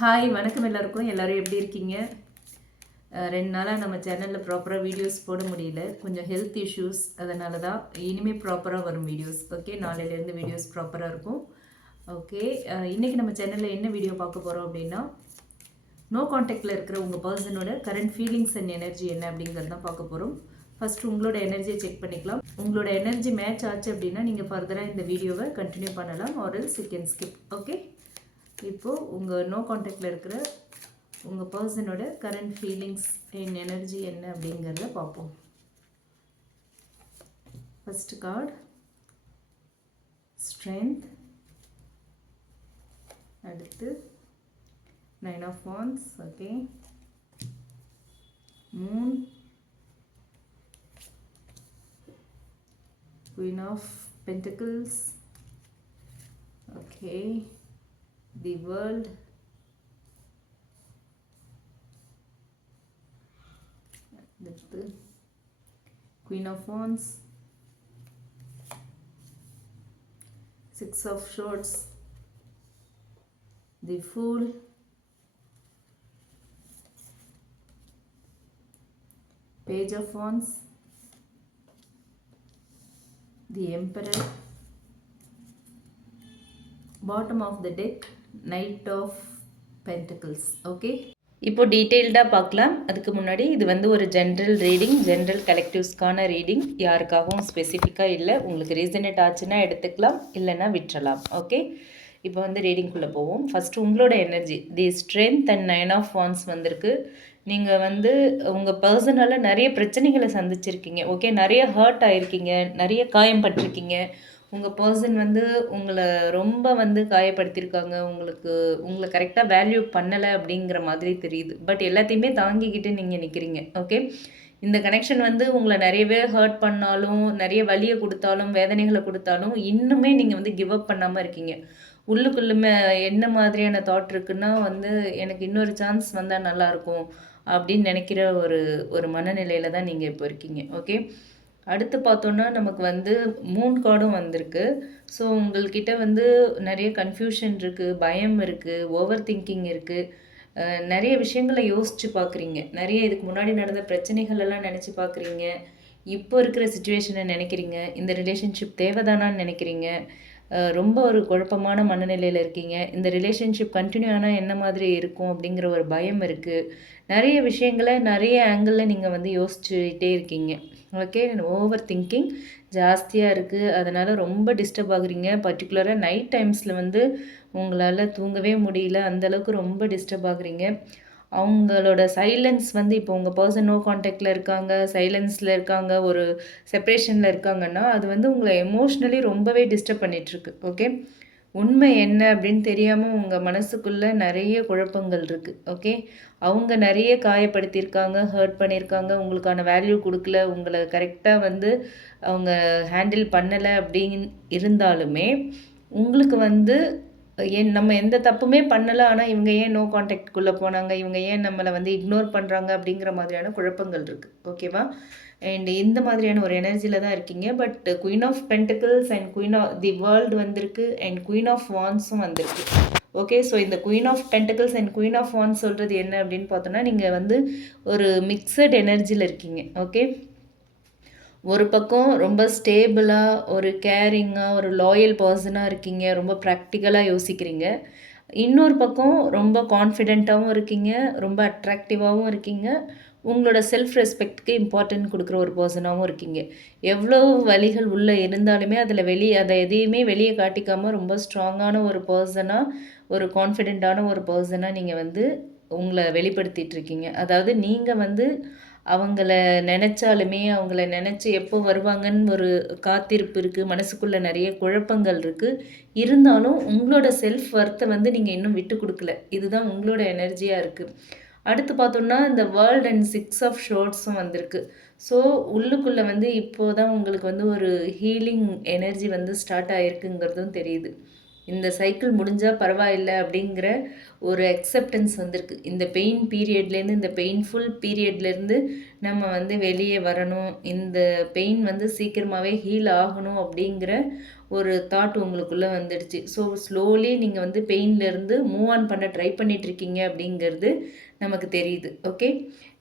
Hi வணக்கம் எல்லாருக்கும். எல்லாரும் எப்படி இருக்கீங்க? ரெண்டு நாளாக நம்ம சேனலில் ப்ராப்பராக வீடியோஸ் போட முடியல. கொஞ்சம் ஹெல்த் இஷ்யூஸ் அதனால தான் இனிமேல் ப்ராப்பராக வரும் வீடியோஸ் ஓகே நாளையிலேருந்து வீடியோஸ் ப்ராப்பராக இருக்கும். ஓகே இன்றைக்கி நம்ம சேனலில் என்ன வீடியோ பார்க்க போகிறோம் அப்படின்னா நோ காண்டாக்டில் இருக்கிற உங்கள் பர்சனோட கரண்ட் ஃபீலிங்ஸ் அண்ட் எனர்ஜி என்ன அப்படிங்கிறது தான் பார்க்க போகிறோம் ஃபஸ்ட்டு உங்களோட எனர்ஜியை செக் பண்ணிக்கலாம். உங்களோட எனர்ஜி மேட்ச் ஆச்சு அப்படின்னா நீங்கள் ஃபர்தராக இந்த வீடியோவை கண்டினியூ பண்ணலாம் ஒரு யூ கேன் ஸ்கிப் ஓகே இப்போது உங்கள் நோ காண்டாக்டில் இருக்கிற உங்கள் பர்சனோட கரண்ட் ஃபீலிங்ஸ் அண்ட் எனர்ஜி என்ன அப்படிங்கிறத பார்ப்போம். ஃபஸ்ட்டு கார்டு ஸ்ட்ரென்த் அடுத்து nine of wands okay moon queen of Pentacles. Okay The World. அடுத்து Queen of Wands. Six of Swords. The Fool. Page of Wands. the emperor bottom of the deck Knight of pentacles okay இப்போ டீட்டெயில்டாக பார்க்கலாம். அதுக்கு முன்னாடி இது வந்து ஒரு general reading general கலெக்டிவ்ஸ்க்கான ரீடிங் யாருக்காகவும் ஸ்பெசிஃபிக்காக இல்லை. உங்களுக்கு ரீசனேட் ஆச்சுன்னா எடுத்துக்கலாம் இல்லைன்னா விட்டுறலாம் ஓகே இப்போ வந்து ரீடிங்குள்ளே போவோம். ஃபஸ்ட்டு உங்களோட energy the strength and nine of wands வந்திருக்கு. நீங்கள் வந்து உங்கள் பர்சனலாக நிறைய பிரச்சனைகளை சந்திச்சிருக்கீங்க ஓகே நிறைய ஹர்ட் ஆகிருக்கீங்க நிறைய காயம் பட்டிருக்கீங்க. உங்கள் பர்சன் வந்து உங்களை ரொம்ப வந்து காயப்படுத்தியிருக்காங்க உங்களுக்கு உங்களை கரெக்டாக வேல்யூ பண்ணலை அப்படிங்கிற மாதிரி தெரியுது. பட் எல்லாத்தையுமே தாங்கிக்கிட்டு நீங்கள் நிற்கிறீங்க ஓகே இந்த கனெக்ஷன் வந்து உங்களை நிறையவே ஹர்ட் பண்ணாலும் நிறைய வலியை கொடுத்தாலும் வேதனைகளை கொடுத்தாலும் இன்னுமே நீங்கள் வந்து கிவ் அப் பண்ணாமல் இருக்கீங்க. உள்ளுக்குள்ளுமே என்ன மாதிரியான தாட் இருக்குன்னா வந்து எனக்கு இன்னொரு சான்ஸ் வந்தால் நல்லாயிருக்கும் அப்படின்னு நினைக்கிற ஒரு ஒரு மனநிலையில் தான் நீங்கள் இப்போ இருக்கீங்க. ஓகே அடுத்து பார்த்தோன்னா நமக்கு வந்து மூன் கார்டும் வந்திருக்கு. ஸோ உங்கள்கிட்ட வந்து நிறைய கன்ஃபியூஷன் இருக்குது பயம் இருக்குது ஓவர் திங்கிங் இருக்குது நிறைய விஷயங்களை யோசித்து பார்க்குறீங்க. நிறைய இதுக்கு முன்னாடி நடந்த பிரச்சனைகள் எல்லாம் நினச்சி பார்க்குறீங்க. இப்போ இருக்கிற சுச்சுவேஷனை நினைக்கிறீங்க. இந்த ரிலேஷன்ஷிப் தேவைதானான்னு நினைக்கிறீங்க. ரொம்ப ஒரு குழப்பமான மனநிலையில் இருக்கீங்க. இந்த ரிலேஷன்ஷிப் கண்டினியூ ஆனால் என்ன மாதிரி இருக்கும் அப்படிங்கிற ஒரு பயம் இருக்குது நிறைய விஷயங்களை நிறைய ஆங்கிளில் நீங்கள் வந்து யோசிச்சுட்டே இருக்கீங்க. ஓகே ஓவர் திங்கிங் ஜாஸ்தியாக இருக்குது அதனால் ரொம்ப டிஸ்டர்ப் ஆகுறீங்க. பர்டிகுலராக நைட் டைம்ஸில் வந்து உங்களால் தூங்கவே முடியல. அந்தளவுக்கு ரொம்ப டிஸ்டர்ப் ஆகுறீங்க. அவங்களோட சைலன்ஸ் வந்து இப்போ உங்கள் பர்சன் நோ காண்டாக்டில் இருக்காங்க. சைலன்ஸில் இருக்காங்க. ஒரு செப்ரேஷனில் இருக்காங்கன்னா அது வந்து உங்களை எமோஷ்னலி ரொம்பவே டிஸ்டர்ப் பண்ணிகிட்ருக்கு ஓகே உண்மை என்ன அப்படின்னு தெரியாமல் உங்கள் மனசுக்குள்ளே நிறைய குழப்பங்கள் இருக்குது ஓகே அவங்க நிறைய காயப்படுத்தியிருக்காங்க ஹர்ட் பண்ணியிருக்காங்க உங்களுக்கான வேல்யூ கொடுக்கல உங்களை கரெக்டாக வந்து அவங்க ஹேண்டில் பண்ணலை அப்படின்னு இருந்தாலுமே உங்களுக்கு வந்து ஏன் நம்ம எந்த தப்புமே பண்ணலை ஆனால் இவங்க ஏன் நோ காண்டாக்ட்குள்ளே போனாங்க இவங்க ஏன் நம்மளை வந்து இக்னோர் பண்ணுறாங்க அப்படிங்கிற மாதிரியான குழப்பங்கள் இருக்குது ஓகேவா அண்ட் இந்த மாதிரியான ஒரு எனர்ஜியில் தான் இருக்கீங்க. But queen of pentacles and queen of the world வந்திருக்கு. அண்ட் குயின் ஆஃப் வான்ஸும் வந்திருக்கு. ஓகே ஸோ இந்த queen of pentacles and queen of wands சொல்கிறது என்ன அப்படின்னு பார்த்தோன்னா நீங்கள் வந்து ஒரு மிக்சட் எனர்ஜியில் இருக்கீங்க. ஓகே ஒரு பக்கம் ரொம்ப ஸ்டேபிளாக ஒரு கேரிங்காக ஒரு லாயல் பர்சனாக இருக்கீங்க. ரொம்ப ப்ராக்டிக்கலாக யோசிக்கிறீங்க. இன்னொரு பக்கம் ரொம்ப கான்ஃபிடெண்ட்டாகவும் இருக்கீங்க. ரொம்ப அட்ராக்டிவாகவும் இருக்கீங்க. உங்களோட செல்ஃப் ரெஸ்பெக்ட்க்கு இம்பார்ட்டன்ட் கொடுக்குற ஒரு பர்சனாகவும் இருக்கீங்க. எவ்வளோ வழிகள் உள்ளே இருந்தாலுமே அதில் வெளியே அதை எதையுமே வெளியே காட்டிக்காமல் ரொம்ப ஸ்ட்ராங்கான ஒரு பர்சனாக ஒரு கான்ஃபிடெண்ட்டான ஒரு பர்சனாக நீங்கள் வந்து உங்களை வெளிப்படுத்திகிட்டு இருக்கீங்க. அதாவது நீங்கள் வந்து அவங்கள நினச்சாலுமே அவங்கள நினச்சி எப்போ வருவாங்கன்னு ஒரு காத்திருப்பு இருக்குது மனசுக்குள்ளே நிறைய குழப்பங்கள் இருக்குது இருந்தாலும் உங்களோட செல்ஃப் ஒர்த்தை வந்து நீங்கள் இன்னும் விட்டு கொடுக்கல. இதுதான் உங்களோட எனர்ஜியாக இருக்குது அடுத்து பார்த்தோம்னா இந்த வேர்ல்ட் அண்ட் சிக்ஸ் ஆஃப் ஷோர்ட்ஸும் வந்திருக்கு. ஸோ உள்ளுக்குள்ளே வந்து இப்போது தான் உங்களுக்கு வந்து ஒரு ஹீலிங் எனர்ஜி வந்து ஸ்டார்ட் ஆகிருக்குங்கிறதும் தெரியுது. இந்த சைக்கிள் முடிஞ்சால் பரவாயில்லை அப்படிங்கிற ஒரு அக்செப்டன்ஸ் வந்திருக்கு. இந்த பெயின் பீரியட்லேருந்து இந்த பெயின்ஃபுல் பீரியட்லேருந்து நம்ம வந்து வெளியே வரணும். இந்த பெயின் வந்து சீக்கிரமாகவே ஹீல் ஆகணும் அப்படிங்கிற ஒரு தாட் உங்களுக்குள்ளே வந்துடுச்சு. ஸோ ஸ்லோலி நீங்கள் வந்து பெயின்லேருந்து மூவ் ஆன் பண்ண ட்ரை பண்ணிகிட்ருக்கீங்க அப்படிங்கிறது நமக்கு தெரியுது. ஓகே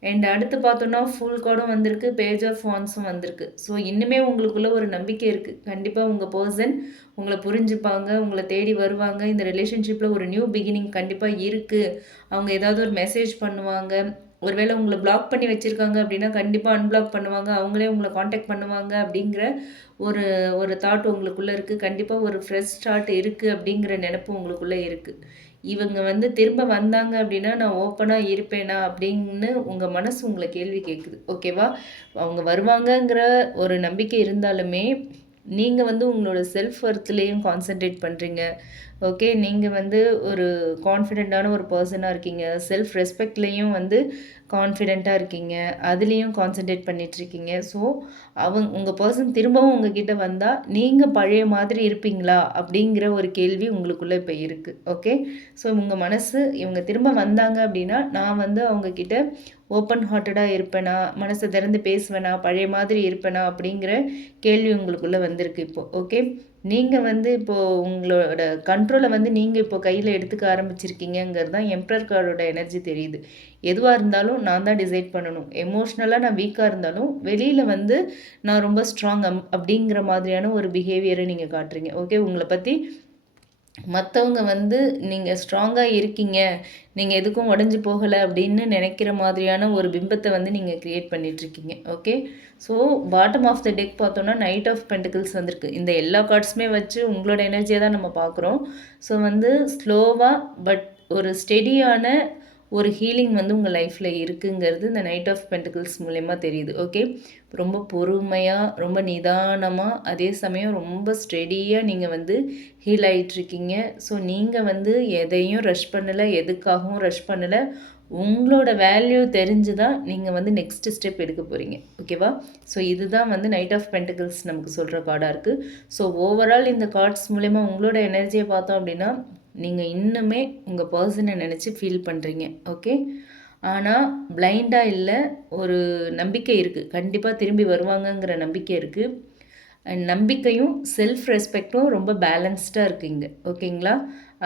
அண்ட் அடுத்து பார்த்தோன்னா ஃபுல் கோடும் வந்திருக்கு பேஜ் ஆஃப் ஃபான்ஸும் வந்திருக்கு. ஸோ இன்னுமே உங்களுக்குள்ளே ஒரு நம்பிக்கை இருக்குது கண்டிப்பாக உங்கள் பர்சன் உங்களை புரிஞ்சுப்பாங்க உங்களை தேடி வருவாங்க. இந்த ரிலேஷன்ஷிப்பில் ஒரு நியூ பிகினிங் கண்டிப்பாக இருக்குது அவங்க ஏதாவது ஒரு மெசேஜ் பண்ணுவாங்க. ஒருவேளை உங்களை பிளாக் பண்ணி வச்சுருக்காங்க அப்படின்னா கண்டிப்பாக அன்பிளாக் பண்ணுவாங்க. அவங்களே உங்களை காண்டாக்ட் பண்ணுவாங்க அப்படிங்கிற ஒரு ஒரு தாட் உங்களுக்குள்ளே இருக்குது கண்டிப்பாக ஒரு ஃப்ரெஷ் ஸ்டார்ட் இருக்குது அப்படிங்கிற நினப்பு உங்களுக்குள்ளே இருக்குது இவங்க வந்து திரும்ப வந்தாங்க அப்படின்னா நான் ஓப்பனாக இருப்பேனா அப்படின்னு உங்கள் மனசு உங்களை கேள்வி கேட்குது ஓகேவா அவங்க வருவாங்கங்கிற ஒரு நம்பிக்கை இருந்தாலுமே நீங்கள் வந்து உங்களோட செல்ஃப் ஒர்த்லேயும் கான்சென்ட்ரேட் பண்ணுறீங்க ஓகே நீங்கள் வந்து ஒரு கான்ஃபிடெண்ட்டான ஒரு பர்சனாக இருக்கீங்க. செல்ஃப் ரெஸ்பெக்ட்லேயும் வந்து கான்ஃபிடெண்ட்டாக இருக்கீங்க. அதுலேயும் கான்சென்ட்ரேட் பண்ணிகிட்ருக்கீங்க ஸோ அவங்க உங்கள் பர்சன் திரும்பவும் உங்ககிட்ட வந்தால் நீங்கள் பழைய மாதிரி இருப்பீங்களா? அப்படிங்கிற ஒரு கேள்வி உங்களுக்குள்ளே இப்போ இருக்குது ஓகே ஸோ உங்கள் மனசு இவங்க திரும்ப வந்தாங்க அப்படின்னா நான் வந்து அவங்கக்கிட்ட ஓப்பன் ஹார்ட்டடாக இருப்பேனா மனசை திறந்து பேசுவேனா பழைய மாதிரி இருப்பேனா அப்படிங்கிற கேள்வி உங்களுக்குள்ளே வந்திருக்கு இப்போது ஓகே நீங்கள் வந்து இப்போது உங்களோட கண்ட்ரோலை வந்து நீங்கள் இப்போ கையில் எடுத்துக்க ஆரம்பிச்சிருக்கீங்கிறது தான் எம்ப்ரர் கார்டோட எனர்ஜி தெரியுது. எதுவாக இருந்தாலும் நான் தான் டிசைட் பண்ணணும். எமோஷ்னலாக நான் வீக்காக இருந்தாலும் வெளியில் வந்து நான் ரொம்ப ஸ்ட்ராங் அம் அப்படிங்கிற மாதிரியான ஒரு பிஹேவியரை நீங்கள் காட்டுறீங்க. ஓகே உங்களை பற்றி மற்றவங்க வந்து நீங்கள் ஸ்ட்ராங்காக இருக்கீங்க நீங்கள் எதுக்கும் உடஞ்சி போகலை அப்படின்னு நினைக்கிற மாதிரியான ஒரு பிம்பத்தை வந்து நீங்கள் க்ரியேட் பண்ணிகிட்ருக்கீங்க okay so bottom of the deck பார்த்தோன்னா நைட் ஆஃப் பென்டிகல்ஸ் வந்திருக்கு. இந்த எல்லா கார்ட்ஸுமே வச்சு உங்களோட எனர்ஜியை தான் நம்ம பார்க்குறோம். ஸோ வந்து ஸ்லோவாக பட் ஒரு ஸ்டெடியான ஒரு ஹீலிங் வந்து உங்கள் லைஃப்பில் இருக்குங்கிறது இந்த நைட் ஆஃப் பென்டிகல்ஸ் மூலயமா தெரியுது ஓகே ரொம்ப பொறுமையாக ரொம்ப நிதானமாக அதே சமயம் ரொம்ப ஸ்டெடியாக நீங்கள் வந்து ஹீல் ஆகிட்டுருக்கீங்க ஸோ நீங்கள் வந்து எதையும் ரஷ் பண்ணலை எதுக்காகவும் ரஷ் பண்ணலை உங்களோட வேல்யூ தெரிஞ்சு தான் நீங்கள் வந்து நெக்ஸ்ட் ஸ்டெப் எடுக்க போகிறீங்க ஓகேவா ஸோ இதுதான் வந்து நைட் ஆஃப் பென்டிகல்ஸ் நமக்கு சொல்கிற கார்டாக இருக்குது ஸோ ஓவரால் இந்த கார்ட்ஸ் மூலயமா உங்களோட எனர்ஜியை பார்த்தோம் அப்படின்னா நீங்கள் இன்னுமே உங்கள் பர்சனை நினச்சி ஃபீல் பண்ணுறீங்க ஓகே ஆனால் பிளைண்டாக இல்லை ஒரு நம்பிக்கை இருக்குது கண்டிப்பாக திரும்பி வருவாங்கங்கிற நம்பிக்கை இருக்குது அண்ட் நம்பிக்கையும் செல்ஃப் ரெஸ்பெக்டும் ரொம்ப பேலன்ஸ்டாக இருக்குங்க ஓகேங்களா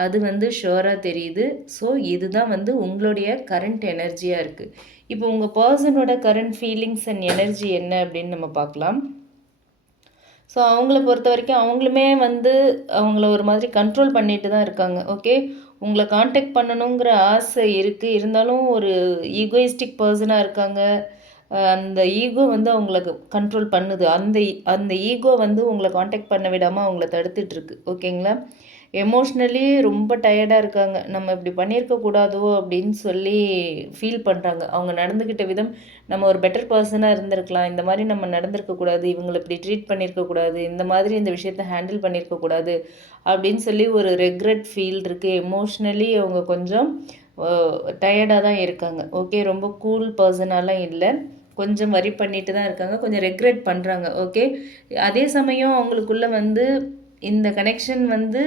அது வந்து ஷுவராக தெரியுது. ஸோ இதுதான் வந்து உங்களுடைய கரண்ட் எனர்ஜியாக இருக்குது இப்போ உங்கள் பர்சனோட கரண்ட் ஃபீலிங்ஸ் அண்ட் எனர்ஜி என்ன அப்படின்னு நம்ம பார்க்கலாம். ஸோ அவங்கள பொறுத்த வரைக்கும் அவங்களுமே வந்து அவங்கள ஒரு மாதிரி கண்ட்ரோல் பண்ணிட்டு தான் இருக்காங்க. ஓகே உங்களை காண்டாக்ட் பண்ணணுங்கிற ஆசை இருக்குது இருந்தாலும் ஒரு ஈகோயிஸ்டிக் பர்சனாக இருக்காங்க. அந்த ஈகோ வந்து அவங்களுக்கு கண்ட்ரோல் பண்ணுது. அந்த அந்த ஈகோ வந்து உங்களை காண்டாக்ட் பண்ண விடாமல் அவங்கள தடுத்துட்ருக்கு ஓகேங்களா எமோஷ்னலி ரொம்ப டயர்டாக இருக்காங்க. நம்ம இப்படி பண்ணியிருக்கக்கூடாதோ அப்படின்னு சொல்லி ஃபீல் பண்ணுறாங்க அவங்க நடந்துக்கிட்ட விதம் நம்ம ஒரு பெட்டர் பர்சனாக இருந்திருக்கலாம். இந்த மாதிரி நம்ம நடந்திருக்கக்கூடாது இவங்களை இப்படி ட்ரீட் பண்ணியிருக்கக்கூடாது இந்த மாதிரி இந்த விஷயத்த ஹேண்டில் பண்ணியிருக்கக்கூடாது அப்படின்னு சொல்லி ஒரு ரெக்ரெட் ஃபீல் இருக்குது எமோஷ்னலி அவங்க கொஞ்சம் டயர்டாக தான் இருக்காங்க. ஓகே ரொம்ப கூல் பர்சனாலாம் இல்லை. கொஞ்சம் வரி பண்ணிட்டு தான் இருக்காங்க. கொஞ்சம் ரெக்ரெட் பண்ணுறாங்க ஓகே அதே சமயம் அவங்களுக்குள்ளே வந்து இந்த கனெக்ஷன் வந்து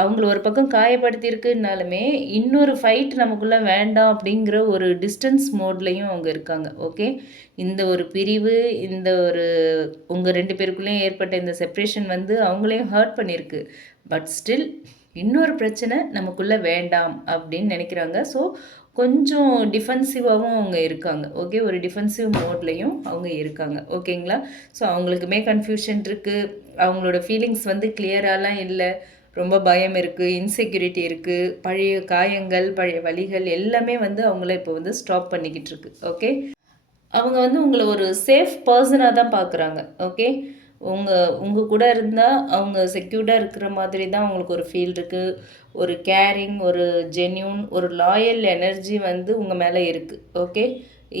அவங்கள ஒரு பக்கம் காயப்படுத்தியிருக்குனாலுமே இன்னொரு ஃபைட் நமக்குள்ளே வேண்டாம் அப்படிங்கிற ஒரு டிஸ்டன்ஸ் மோட்லேயும் அவங்க இருக்காங்க ஓகே இந்த ஒரு பிரிவு இந்த ஒரு உங்கள் ரெண்டு பேருக்குள்ளேயும் ஏற்பட்ட இந்த செப்ரேஷன் வந்து அவங்களையும் ஹர்ட் பண்ணியிருக்கு. பட் ஸ்டில் இன்னொரு பிரச்சனை நமக்குள்ளே வேண்டாம் அப்படின்னு நினைக்கிறாங்க. ஸோ கொஞ்சம் டிஃபென்சிவாகவும் அவங்க இருக்காங்க. ஓகே ஒரு டிஃபென்சிவ் மோட்லேயும் அவங்க இருக்காங்க. ஓகேங்களா ஸோ அவங்களுக்குமே கன்ஃபியூஷன் இருக்குது அவங்களோட ஃபீலிங்ஸ் வந்து கிளியராலாம் இல்லை. ரொம்ப பயம் இருக்குது இன்செக்யூரிட்டி இருக்குது பழைய காயங்கள் பழைய வழிகள் எல்லாமே வந்து அவங்கள இப்போ வந்து ஸ்டாப் பண்ணிக்கிட்டு இருக்கு. ஓகே அவங்க வந்து உங்களை ஒரு சேஃப் பர்சனாக தான் பார்க்குறாங்க ஓகே உங்கள் உங்கள் கூட இருந்தால் அவங்க செக்யூர்டாக இருக்கிற மாதிரி தான் அவங்களுக்கு ஒரு ஃபீல் இருக்குது ஒரு கேரிங் ஒரு ஜென்யூன் ஒரு லாயல் எனர்ஜி வந்து உங்கள் மேலே இருக்குது ஓகே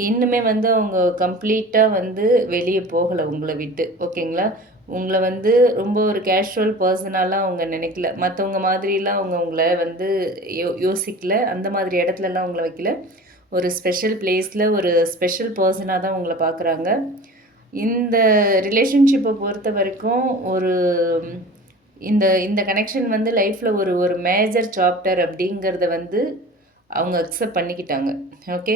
இன்னுமே வந்து அவங்க கம்ப்ளீட்டாக வந்து வெளியே போகலை உங்களை விட்டு. ஓகேங்களா உங்களை வந்து ரொம்ப ஒரு கேஷுவல் பர்சனாலாம் அவங்க நினைக்கல. மற்றவங்க மாதிரிலாம் அவங்க உங்களை வந்து யோ யோசிக்கல. அந்த மாதிரி இடத்துலலாம் உங்களை வைக்கல. ஒரு ஸ்பெஷல் பிளேஸில் ஒரு ஸ்பெஷல் பர்சனாக தான் உங்களை பார்க்குறாங்க. இந்த ரிலேஷன்ஷிப்பை பொறுத்த வரைக்கும் ஒரு இந்த இந்த கனெக்ஷன் வந்து லைஃப்பில் ஒரு ஒரு மேஜர் சாப்டர் அப்படிங்கிறத வந்து அவங்க அக்செப்ட் பண்ணிக்கிட்டாங்க. ஓகே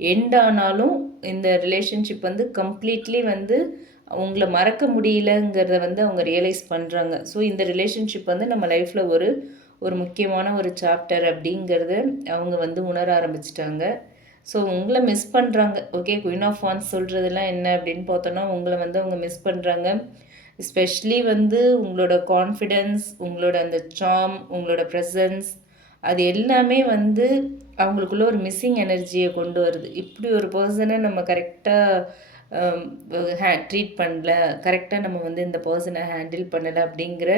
எண்ட் ஆனாலும் இந்த ரிலேஷன்ஷிப் வந்து கம்ப்ளீட்லி வந்து உங்களை மறக்க முடியலங்கிறத வந்து அவங்க ரியலைஸ் பண்ணுறாங்க ஸோ இந்த ரிலேஷன்ஷிப் வந்து நம்ம லைஃப்பில் ஒரு ஒரு முக்கியமான ஒரு சாப்டர் அப்படிங்கிறத அவங்க வந்து உணர ஆரம்பிச்சிட்டாங்க. ஸோ உங்களை மிஸ் பண்ணுறாங்க ஓகே குயின் ஆஃப் வான்ஸ் சொல்கிறதுலாம் என்ன அப்படின்னு பார்த்தோன்னா உங்களை வந்து அவங்க மிஸ் பண்ணுறாங்க ஸ்பெஷலி வந்து உங்களோட கான்ஃபிடென்ஸ் உங்களோட அந்த சாம் உங்களோட ப்ரெசன்ஸ் அது எல்லாமே வந்து அவங்களுக்குள்ள ஒரு மிஸ்ஸிங் எனர்ஜியை கொண்டு வருது. இப்படி ஒரு பர்சனை நம்ம கரெக்டாக ஹே ட்ரீட் பண்ணல கரெக்டாக நம்ம வந்து இந்த பர்சனை ஹேண்டில் பண்ணலை அப்படிங்கிற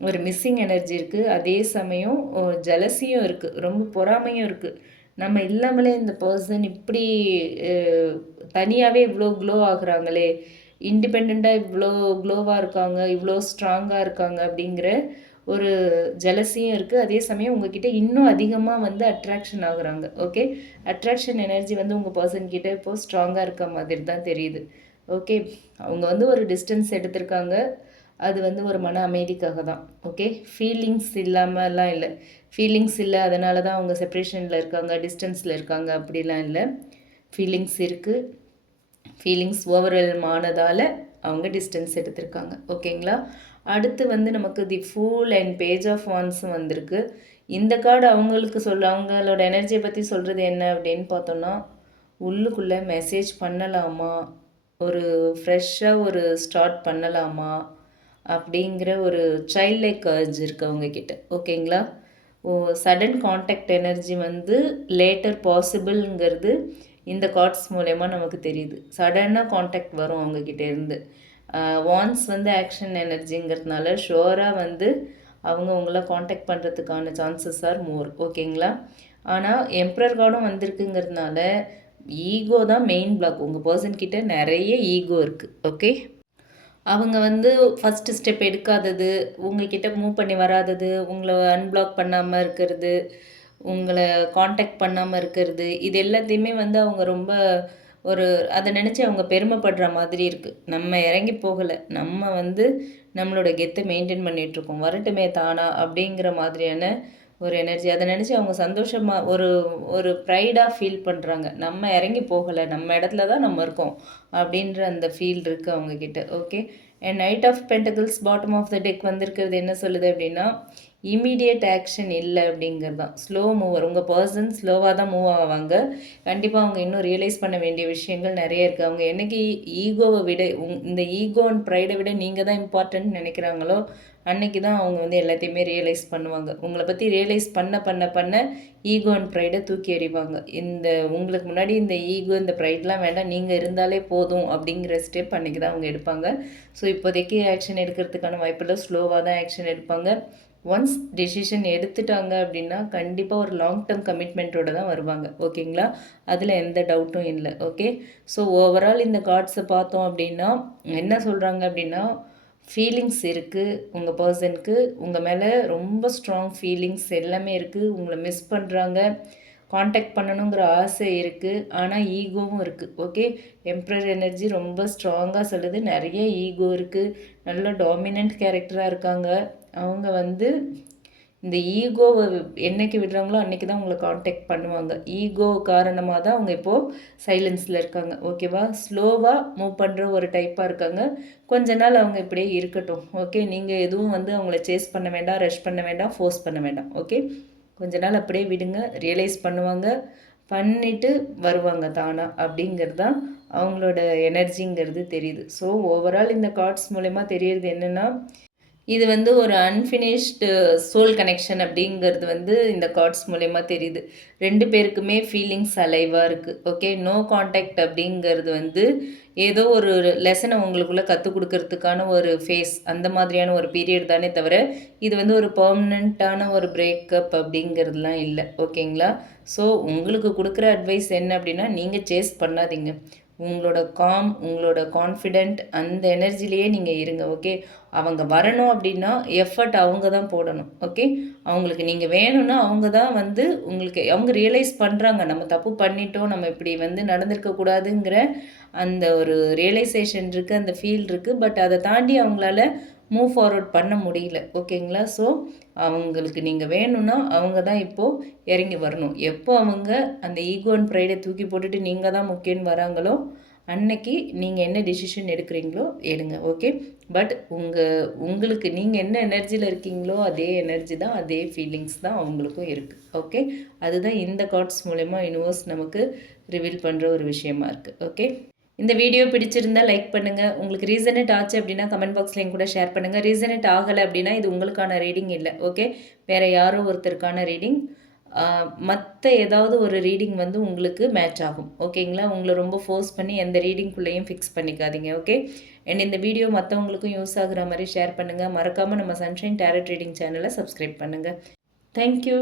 ஒரு மிஸ்ஸிங் எனர்ஜி இருக்குது அதே சமயம் ஜலசியும் இருக்குது ரொம்ப பொறாமையும் இருக்குது நம்ம இல்லாமலே இந்த பர்சன் இப்படி தனியாகவே இவ்வளோ க்ளோ ஆகுறாங்களே இண்டிபெண்ட்டாக இவ்வளோ க்ளோவாக இருக்காங்க இவ்வளோ ஸ்ட்ராங்காக இருக்காங்க அப்படிங்கிற ஒரு ஜலசியும் இருக்குது அதே சமயம் உங்ககிட்ட இன்னும் அதிகமாக வந்து அட்ராக்ஷன் ஆகுறாங்க ஓகே அட்ராக்ஷன் எனர்ஜி வந்து உங்கள் பர்சன் கிட்ட இப்போது ஸ்ட்ராங்காக இருக்க மாதிரி தான் தெரியுது ஓகே அவங்க வந்து ஒரு டிஸ்டன்ஸ் எடுத்திருக்காங்க அது வந்து ஒரு மன அமைதிக்காக தான் ஓகே ஃபீலிங்ஸ் இல்லாமலாம் இல்லை. ஃபீலிங்ஸ் இல்லை அதனால தான் அவங்க செப்ரேஷனில் இருக்காங்க டிஸ்டன்ஸில் இருக்காங்க அப்படிலாம் இல்லை. ஃபீலிங்ஸ் இருக்குது ஃபீலிங்ஸ் ஓவர்வெல்ம் ஆனதால் அவங்க டிஸ்டன்ஸ் எடுத்திருக்காங்க. ஓகேங்களா அடுத்து வந்து நமக்கு the fool and page of வான்ஸும் வந்திருக்கு. இந்த கார்டு அவங்களுக்கு சொல் அவங்களோட எனர்ஜியை பற்றி சொல்கிறது என்ன அப்படின்னு பார்த்தோன்னா உள்ளுக்குள்ளே மெசேஜ் பண்ணலாமா? ஒரு ஃப்ரெஷ்ஷாக ஒரு ஸ்டார்ட் பண்ணலாமா? அப்படிங்கிற ஒரு சைல்ட் லைக் கர்ஜ் இருக்குது அவங்கக்கிட்ட ஓகேங்களா ஓ சடன் காண்டாக்ட் எனர்ஜி வந்து லேட்டர் பாசிபிள்ங்கிறது இந்த கார்ட்ஸ் மூலயமா நமக்கு தெரியுது. சடனாக காண்டாக்ட் வரும் அவங்கக்கிட்டேருந்து வான்ஸ் வந்து ஆக்ஷன் எனர்ஜிங்கிறதுனால ஷோராக வந்து அவங்க உங்களை காண்டாக்ட் பண்ணுறதுக்கான சான்சஸ் ஆர் மோர் ஓகேங்களா ஆனால் எம்ப்ரர் கார்டும் வந்திருக்குங்கிறதுனால ஈகோ தான் மெயின் பிளாக் உங்கள் பர்சன்கிட்ட நிறைய ஈகோ இருக்குது ஓகே அவங்க வந்து ஃபஸ்ட்டு ஸ்டெப் எடுக்காதது உங்ககிட்ட மூவ் பண்ணி வராதது உங்களை அன்பிளாக் பண்ணாமல் இருக்கிறது உங்களை காண்டாக்ட் பண்ணாமல் இருக்கிறது இது எல்லாத்தையுமே வந்து அவங்க ரொம்ப ஒரு அதை நினச்சி அவங்க பெருமைப்படுற மாதிரி இருக்குது நம்ம இறங்கி போகலை. நம்ம வந்து நம்மளோட கெத்தை மெயின்டைன் பண்ணிகிட்ருக்கோம் வரட்டுமே தானா அப்படிங்கிற மாதிரியான ஒரு எனர்ஜி அதை நினச்சி அவங்க சந்தோஷமாக ஒரு ஒரு ப்ரைடாக ஃபீல் பண்ணுறாங்க நம்ம இறங்கி போகலை நம்ம இடத்துல தான் நம்ம இருக்கோம் அப்படின்ற அந்த ஃபீல் இருக்குது அவங்கக்கிட்ட okay and knight of pentacles bottom of the deck வந்திருக்கிறது என்ன சொல்லுது அப்படின்னா இமீடியட் ஆக்ஷன் இல்லை அப்படிங்கிறது தான். ஸ்லோ மூவர் உங்கள் பர்சன் ஸ்லோவாக தான் மூவ் ஆவாங்க. கண்டிப்பாக அவங்க இன்னும் ரியலைஸ் பண்ண வேண்டிய விஷயங்கள் நிறைய இருக்குது அவங்க என்றைக்கு ஈகோவை விட இந்த ஈகோ அண்ட் ப்ரைடை விட நீங்கள் தான் இம்பார்ட்டன்ட் நினைக்கிறாங்களோ அன்னைக்கு தான் அவங்க வந்து எல்லாத்தையுமே ரியலைஸ் பண்ணுவாங்க. உங்களை பற்றி ரியலைஸ் பண்ண பண்ண பண்ண ஈகோ அண்ட் ப்ரைடை தூக்கி எறிவாங்க. இந்த உங்களுக்கு முன்னாடி இந்த ஈகோ இந்த ப்ரைட்லாம் வேண்டாம். நீங்கள் இருந்தாலே போதும் அப்படிங்கிற ஸ்டெப் அன்றைக்கி தான் அவங்க எடுப்பாங்க. ஸோ இப்போதைக்கு ஆக்ஷன் எடுக்கிறதுக்கான வாய்ப்பில்லை ஸ்லோவாக தான் ஆக்ஷன் எடுப்பாங்க. ஒன்ஸ் டெசிஷன் எடுத்துட்டாங்க அப்படின்னா கண்டிப்பாக ஒரு லாங் டேர்ம் கமிட்மெண்ட்டோடு தான் வருவாங்க. ஓகேங்களா? அதில் எந்த டவுட்டும் இல்லை. ஓகே ஸோ ஓவரால் இந்த கார்ட்ஸை பார்த்தோம் அப்படின்னா என்ன சொல்கிறாங்க அப்படின்னா ஃபீலிங்ஸ் இருக்குது உங்கள் பர்சனுக்கு உங்கள் மேலே ரொம்ப ஸ்ட்ராங் ஃபீலிங்ஸ் எல்லாமே இருக்குது உங்களை மிஸ் பண்ணுறாங்க காண்டாக்ட் பண்ணணுங்கிற ஆசை இருக்குது ஆனால் ஈகோவும் இருக்குது ஓகே எம்ப்ரர் எனர்ஜி ரொம்ப ஸ்ட்ராங்காக சொல்லுது. நிறைய ஈகோ இருக்குது நல்ல டாமினண்ட் கேரக்டராக இருக்காங்க. அவங்க வந்து இந்த ஈகோவை என்னைக்கு விடுறாங்களோ அன்றைக்கி தான் உங்களை காண்டாக்ட் பண்ணுவாங்க. ஈகோ காரணமாக தான் அவங்க இப்போது சைலன்ஸில் இருக்காங்க. ஓகேவா ஸ்லோவாக மூவ் பண்ணுற ஒரு டைப்பாக இருக்காங்க. கொஞ்ச நாள் அவங்க இப்படியே இருக்கட்டும். ஓகே நீங்கள் எதுவும் வந்து அவங்கள சேஸ் பண்ண வேண்டாம் ரஷ் பண்ண வேண்டாம் ஃபோர்ஸ் பண்ண வேண்டாம். ஓகே கொஞ்ச நாள் அப்படியே விடுங்க. ரியலைஸ் பண்ணுவாங்க. பண்ணிவிட்டு வருவாங்க தானா? அப்படிங்கிறது தான் அவங்களோட எனர்ஜிங்கிறது தெரியுது. ஸோ ஓவரால் இந்த கார்ட்ஸ் மூலயமா தெரியறது என்னென்னா இது வந்து ஒரு அன்ஃபினிஷ்டு சோல் கனெக்ஷன் அப்படிங்கிறது வந்து இந்த கார்ட்ஸ் மூலயமா தெரியுது. ரெண்டு பேருக்குமே ஃபீலிங்ஸ் அலைவாக இருக்குது ஓகே நோ காண்டாக்ட் அப்படிங்கிறது வந்து ஏதோ ஒரு லெசனை உங்களுக்குள்ளே கற்றுக் கொடுக்கறதுக்கான ஒரு ஃபேஸ் அந்த மாதிரியான ஒரு பீரியட் தானே தவிர இது வந்து ஒரு பர்மனண்ட்டான ஒரு பிரேக்கப் அப்படிங்கிறதுலாம் இல்லை. ஓகேங்களா ஸோ உங்களுக்கு கொடுக்குற அட்வைஸ் என்ன அப்படின்னா நீங்கள் சேஸ் பண்ணாதீங்க. உங்களோட காம் உங்களோட கான்ஃபிடென்ட் அந்த எனர்ஜிலேயே நீங்கள் இருங்க ஓகே அவங்க வரணும் அப்படின்னா எஃபர்ட் அவங்க தான் போடணும் ஓகே அவங்களுக்கு நீங்கள் வேணும்னா அவங்க தான் வந்து உங்களுக்கு அவங்க ரியலைஸ் பண்ணுறாங்க நம்ம தப்பு பண்ணிட்டோம் நம்ம இப்படி வந்து நடந்திருக்கக்கூடாதுங்கிற அந்த ஒரு ரியலைசேஷன் இருக்குது அந்த ஃபீல் இருக்குது பட் அதை தாண்டி அவங்களால மூவ் ஃபார்வர்ட் பண்ண முடியல ஓகேங்களா ஸோ அவங்களுக்கு நீங்கள் வேணும்னா அவங்க தான் இப்போது இறங்கி வரணும். எப்போ அவங்க அந்த ஈகோ அண்ட் ப்ரைடை தூக்கி போட்டுட்டு நீங்கள் தான் முக்கியன்னு வராங்களோ அன்னைக்கு நீங்கள் என்ன டிசிஷன் எடுக்கிறீங்களோ எடுங்க ஓகே பட் உங்கள் உங்களுக்கு நீங்கள் என்ன எனர்ஜியில் இருக்கீங்களோ அதே எனர்ஜி தான் அதே ஃபீலிங்ஸ் தான் அவங்களுக்கும் இருக்குது ஓகே அதுதான் இந்த கார்ட்ஸ் மூலயமா யூனிவர்ஸ் நமக்கு ரிவீல் பண்ணுற ஒரு விஷயமா இருக்குது ஓகே இந்த வீடியோ பிடிச்சிருந்தா லைக் பண்ணுங்கள் உங்களுக்கு ரீசனேட் ஆச்சு அப்படின்னா கமெண்ட் பாக்ஸ்லேயும் கூட ஷேர் பண்ணுங்கள் ரீசனேட் ஆகலை அப்படின்னா இது உங்களுக்கான ரீடிங் இல்லை. ஓகே வேறு யாரோ ஒருத்தருக்கான ரீடிங் மற்ற ஏதாவது ஒரு ரீடிங் வந்து உங்களுக்கு மேட்ச் ஆகும். ஓகேங்களா உங்களை ரொம்ப ஃபோர்ஸ் பண்ணி எந்த ரீடிங்குள்ளேயும் ஃபிக்ஸ் பண்ணிக்காதீங்க. ஓகே அண்ட் இந்த வீடியோ மற்றவங்களுக்கும் யூஸ் ஆகுற மாதிரி ஷேர் பண்ணுங்கள் மறக்காமல் நம்ம சன்ஷைன் டேரட் ரீடிங் சேனலை சப்ஸ்கிரைப் பண்ணுங்கள் தேங்க்யூ